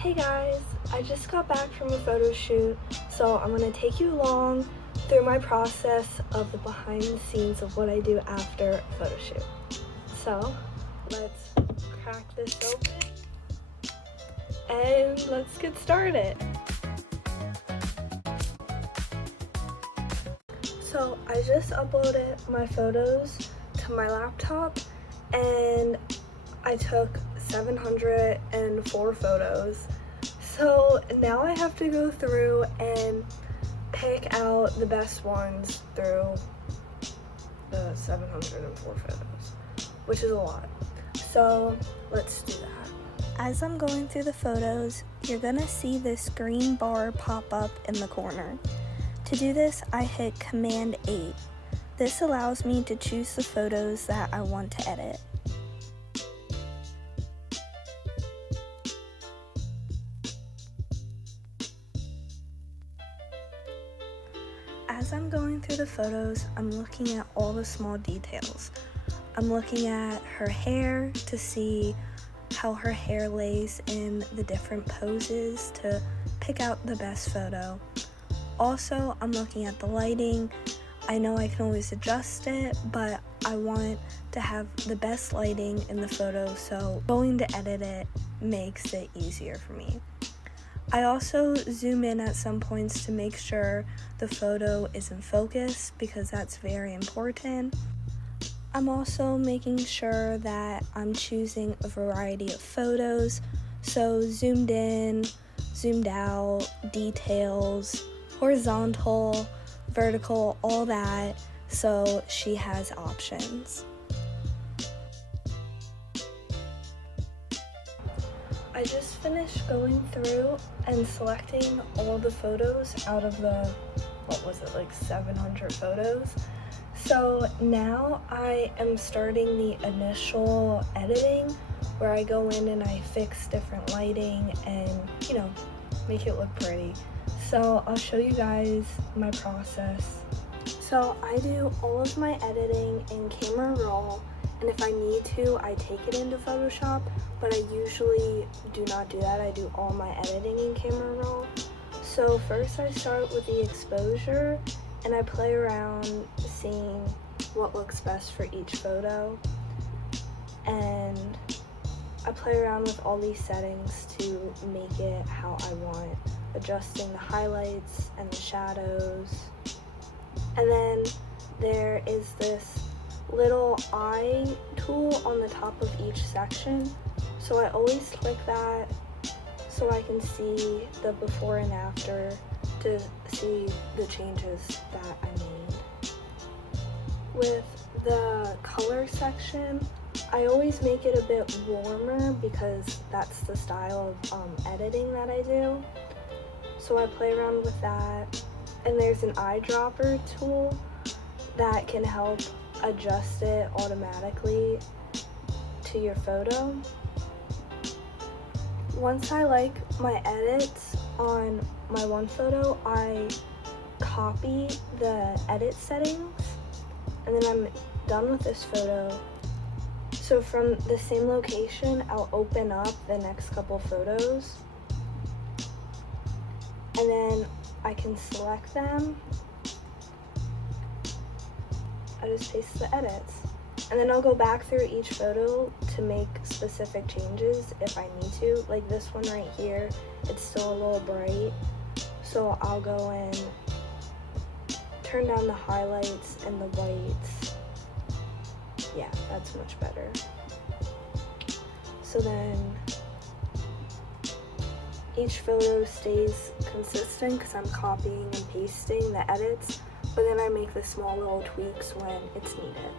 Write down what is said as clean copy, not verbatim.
Hey guys, I just got back from a photo shoot, so I'm going to take you along through my process of the behind the scenes of what I do after a photo shoot. So, let's crack this open and let's get started. So, I just uploaded my photos to my laptop and I took 704 photos. So now I have to go through and pick out the best ones through the 704 photos, which is a lot. So let's do that. As I'm going through the photos, you're gonna see this green bar pop up in the corner. To do this, I hit Command 8. This allows me to choose the photos that I want to edit. As I'm going through the photos, I'm looking at all the small details. I'm looking at her hair to see how her hair lays in the different poses to pick out the best photo. Also, I'm looking at the lighting. I know I can always adjust it, but I want to have the best lighting in the photo, so going to edit it makes it easier for me. I also zoom in at some points to make sure the photo is in focus because that's very important. I'm also making sure that I'm choosing a variety of photos, so zoomed in, zoomed out, details, horizontal, vertical, all that, so she has options. I just finished going through and selecting all the photos out of the, 700 photos. So now I am starting the initial editing where I go in and I fix different lighting and, make it look pretty. So I'll show you guys my process. So I do all of my editing in Camera Raw, and if I need to, I take it into Photoshop, but I usually do not do that. I do all my editing in Camera Raw. So first I start with the exposure, and I play around seeing what looks best for each photo. And I play around with all these settings to make it how I want, adjusting the highlights and the shadows. And then there is this little eye tool on the top of each section, so I always click that so I can see the before and after to see the changes that I made. With the color section, I always make it a bit warmer because that's the style of editing that I do, so I play around with that. And there's an eyedropper tool that can help adjust it automatically to your photo. Once I like my edits on my one photo, I copy the edit settings and then I'm done with this photo. So from the same location, I'll open up the next couple photos and then I can select them. I just paste the edits. And then I'll go back through each photo to make specific changes if I need to. Like this one right here, it's still a little bright. So I'll go and turn down the highlights and the whites. Yeah, that's much better. So then each photo stays consistent because I'm copying and pasting the edits, but then I make the small little tweaks when it's needed.